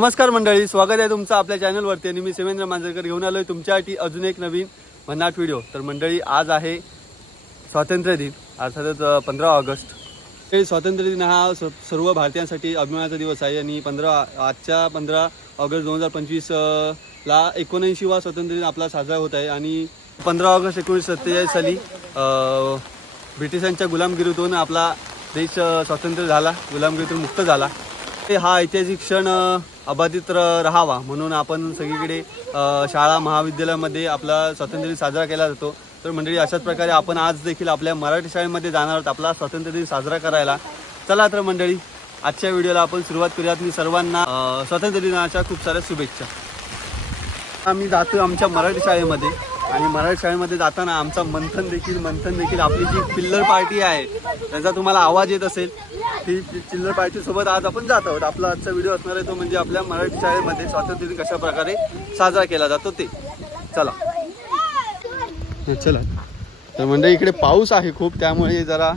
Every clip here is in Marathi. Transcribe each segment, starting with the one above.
नमस्कार मंडळी स्वागत आहे तुमचं आपल्या चॅनलवरती आणि मी सेवेंद्र मांजरकर घेऊन आलोय तुमच्यासाठी अजून एक नवीन भन्नाट व्हिडिओ. तर मंडळी आज आहे स्वातंत्र्य दिन अर्थातच पंधरा ऑगस्ट. हे स्वातंत्र्य दिन हा स- सर्व भारतीयांसाठी अभिमानाचा दिवस आहे आणि पंधरा आजच्या पंधरा ऑगस्ट दोन हजार पंचवीस ला एकोणऐंशीवा स्वातंत्र्य दिन आपला साजरा होत आहे आणि पंधरा ऑगस्ट एकोणीसशे सत्तेचाळीस साली ब्रिटिशांच्या गुलामगिरीतून आपला देश स्वातंत्र्य झाला गुलामगिरीतून मुक्त झाला. ते हा ऐतिहासिक क्षण अबाधित राहावा म्हणून आपण सगळीकडे शाळा महाविद्यालयामध्ये आपला स्वातंत्र्य दिन साजरा केला जातो. तर मंडळी अशाच प्रकारे आपण आज देखील आपल्या मराठी शाळेमध्ये जाणार आहोत आपला स्वातंत्र्य दिन साजरा करायला. चला तर मंडळी आजच्या व्हिडिओला आपण सुरुवात करूयात. मी सर्वांना स्वातंत्र्य दिनाच्या खूप साऱ्या शुभेच्छा. आम्ही जातो आमच्या मराठी शाळेमध्ये. आणि मराठी शाळेमध्ये जाताना आमचा मंथन देखील मंथन देखील आपली जी चिल्लर पार्टी आहे त्याचा तुम्हाला आवाज येत असेल. ती चिल्लर पार्टीसोबत आज आपण जात आहोत. आपला आजचा व्हिडिओ असणार आहे तो म्हणजे आपल्या मराठी शाळेमध्ये स्वातंत्र्य दिन कशा प्रकारे साजरा केला जातो ते. चला. चला. तर म्हणजे इकडे पाऊस आहे खूप त्यामुळे जरा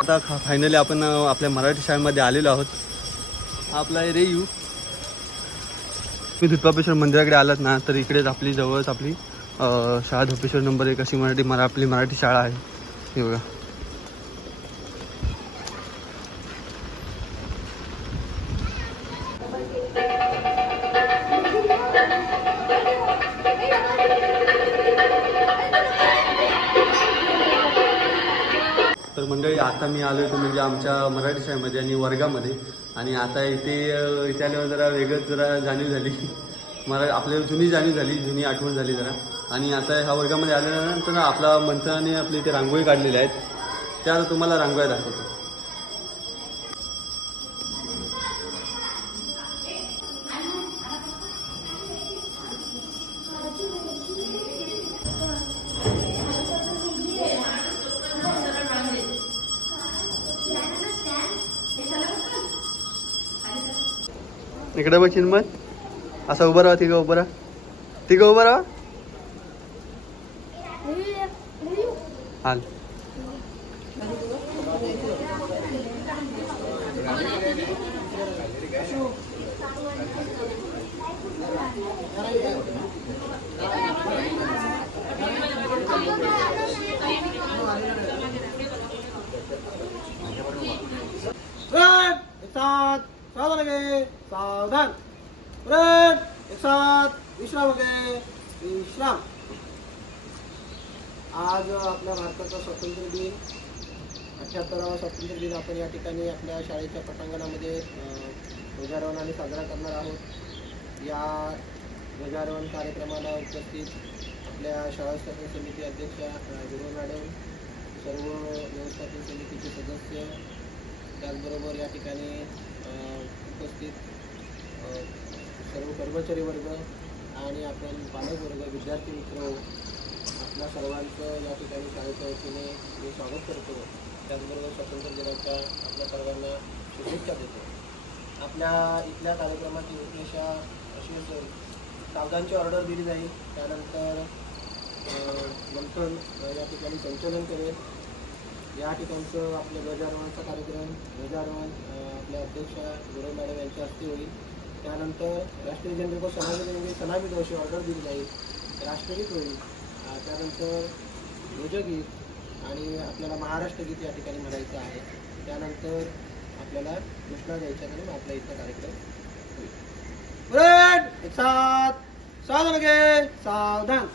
आता फायनली आपण आपल्या मराठी शाळेमध्ये आलेलो आहोत. आपला रे रेयू. तुम्ही धुत्वापेश्वर मंदिराकडे आलात ना तर इकडेच आपली जवळच आपली शाळा धुपेश्वर नंबर एक अशी मराठी मरा आपली मराठी शाळा आहे. हे बघा. तर मंडळी आता मी आलो होतो म्हणजे आमच्या मराठी शाळेमध्ये आणि वर्गामध्ये. आणि आता इथे इथे आल्यावर जरा वेगळंच जरा जाणीव झाली. मला आपल्याला जुनी जाणीव झाली जुनी आठवण झाली जरा. आणि आता ह्या वर्गामध्ये आल्यानंतर आपला मंथनाने आपली इथे रांगोळी काढलेल्या आहेत. त्या तुम्हाला रांगोळ्या दाखवतो. इकडे बघ चिन्मय असा उभं राहा तिघं उभं राहा. तिघं उभं राहा. हाल फ्रेंड एक साथ सावधान लगे सावधान फ्रेंड एक साथ विश्राम हो वगैरे विश्राम. आज आपल्या भारताचा स्वातंत्र्य दिन. अठ्याहत्तरावा स्वातंत्र्य दिन आपण या ठिकाणी आपल्या शाळेच्या पटांगणामध्ये ध्वजारोहणाने साजरा करणार आहोत. या ध्वजारोहण कार्यक्रमाला उपस्थित आपल्या शाळा स्थापन समिती अध्यक्षा गुरु मॅडम सर्व व्यवस्थापन समितीचे सदस्य त्याचबरोबर या ठिकाणी उपस्थित सर्व कर्मचारी वर्ग आणि आपण पालक वर्ग विद्यार्थी मित्र आपल्या सर्वांचं या ठिकाणी शाळेच्या वतीने मी स्वागत करतो. त्याचबरोबर स्वातंत्र्य दिनाच्या आपल्या सर्वांना शुभेच्छा देतो. आपल्या इथल्या कार्यक्रमाची रूपरेषा अशी असेल कागदांची ऑर्डर दिली जाईल. त्यानंतर मंथन या ठिकाणी संचलन करेल. या ठिकाणचं आपलं ध्वजारोहणचा कार्यक्रम ध्वजारोहण आपल्या अध्यक्ष गुरव मॅडम यांच्या हस्ते होईल. त्यानंतर राष्ट्रीय जनतेको सनामी म्हणजे सनामी दोषी ऑर्डर दिली जाईल. राष्ट्रगीत होईल. त्यानंतर ध्वजगीत आणि आपल्याला महाराष्ट्र गीत या ठिकाणी म्हणायचं आहे. त्यानंतर आपल्याला घोषणा द्यायच्या आणि मग आपला इथला कार्यक्रम होईल. एक साथ! सावधान सावधान!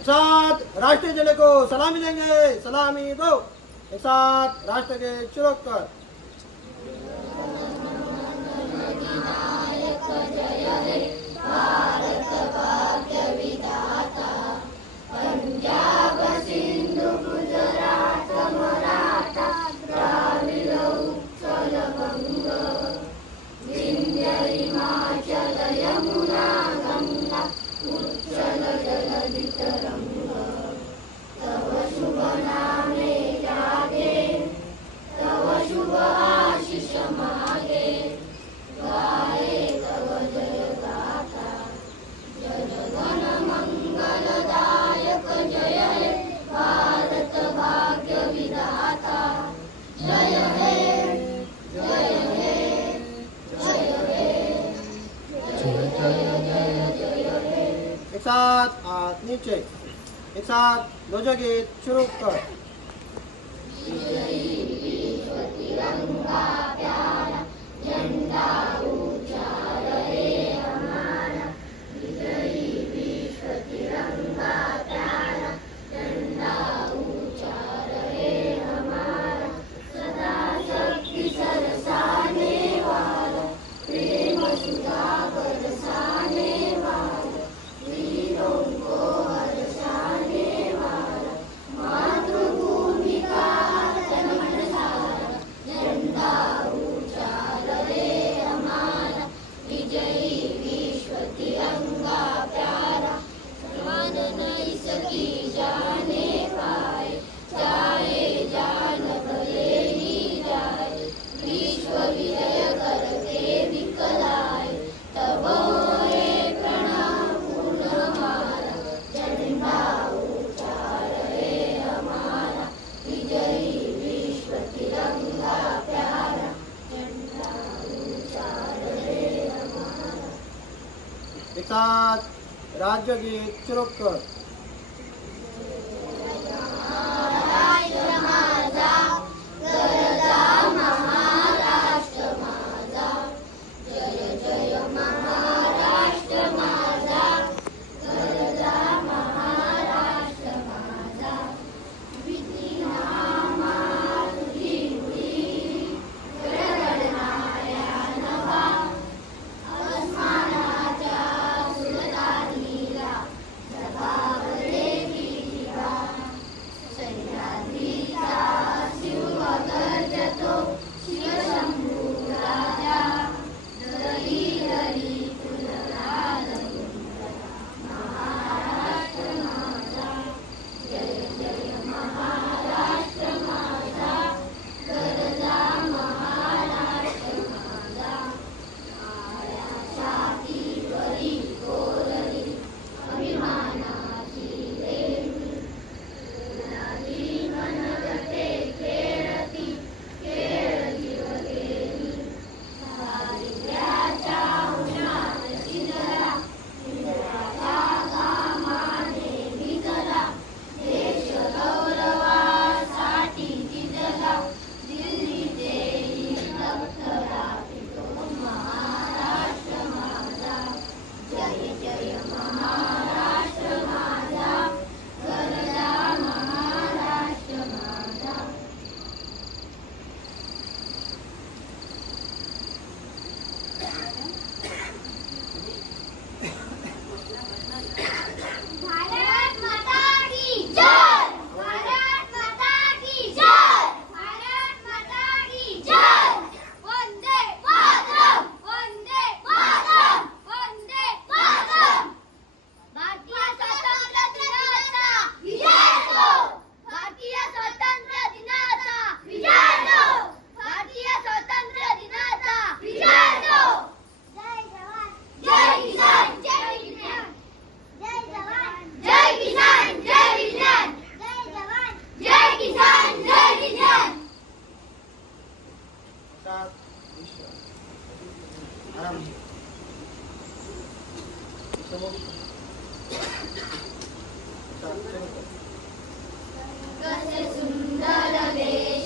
साथ राष्ट्रीय झंडे को सलामी देंगे सलामी दो। एक साथ राष्ट्र के चुरक कर। साथ हाथ नीचे. एक साथ ध्वज गीत शुरू कर. पिता राज्यगीत चिरोपकर कसे सुंदर देश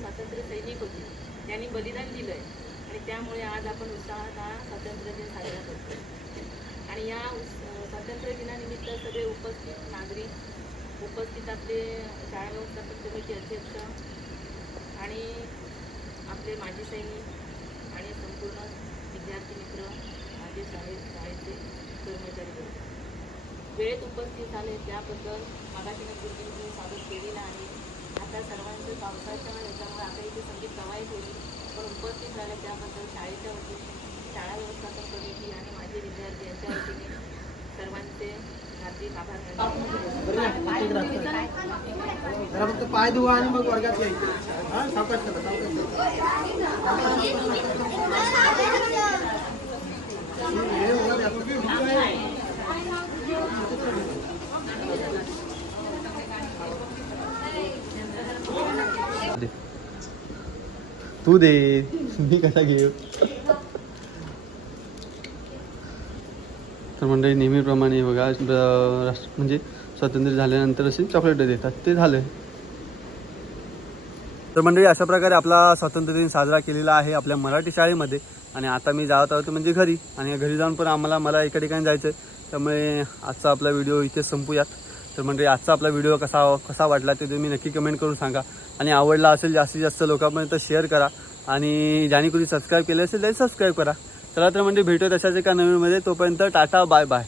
स्वातंत्र्य सैनिक होते. त्यांनी बलिदान दिलं आहे आणि त्यामुळे आज आपण उत्साहात हा स्वातंत्र्य दिन साजरा करतो आणि या स्वातंत्र्य दिनानिमित्त सगळे उपस्थित नागरिक उपस्थित आपले शाळा व्यवस्थापन समिती अध्यक्ष आणि आपले माजी सैनिक आणि संपूर्ण विद्यार्थी मित्र माझे शाळेत शाळेचे कर्मचारी वेळेत उपस्थित झाले त्याबद्दल मागाशी नक्की मी स्वागत केलेलं आहे. आता सर्वांचं पावसाच्या ह्याच्यामुळे आता इथे संगीत कवायत होती पण उपस्थित झाले त्याबद्दल शाळेच्या वतीने शाळा व्यवस्थापन समिती आणि माझे विद्यार्थी यांच्या वतीने सर्वांचे हार्दिक आभार पाय धुवा आणि मग वर्गात यायचं हा सावकाश करा सावकाश करा. हे वर या. दे. तू दे. मी कसा घेऊ? तर मंडळी नेहमीप्रमाणे बघा राष्ट्र म्हणजे स्वातंत्र्य झाल्यानंतर असे चॉकलेट देतात. ते झालं तर मंडळी अशा प्रकारे आपला स्वातंत्र्य दिन साजरा केलेला आहे आपल्या मराठी शाळेमध्ये. आणि आता मी जात आहोत म्हणजे घरी. आणि घरी जाऊन पण आम्हाला मला एका ठिकाणी जायचं आहे त्यामुळे आजचा आपला व्हिडिओ इथे संपूयात. तर म्हणजे आजचा आपला व्हिडिओ कसा हो, कसा वाटला ते तुम्ही नक्की कमेंट करून सांगा. आणि आवडला असेल जास्तीत जास्त लोकांपर्यंत शेअर करा. आणि ज्याने कोणी सबस्क्राईब केलं असेल त्यांनी सबस्क्राईब करा. चला तर म्हणजे भेटूया तशाच एका नवीनमध्ये तोपर्यंत टाटा बाय बाय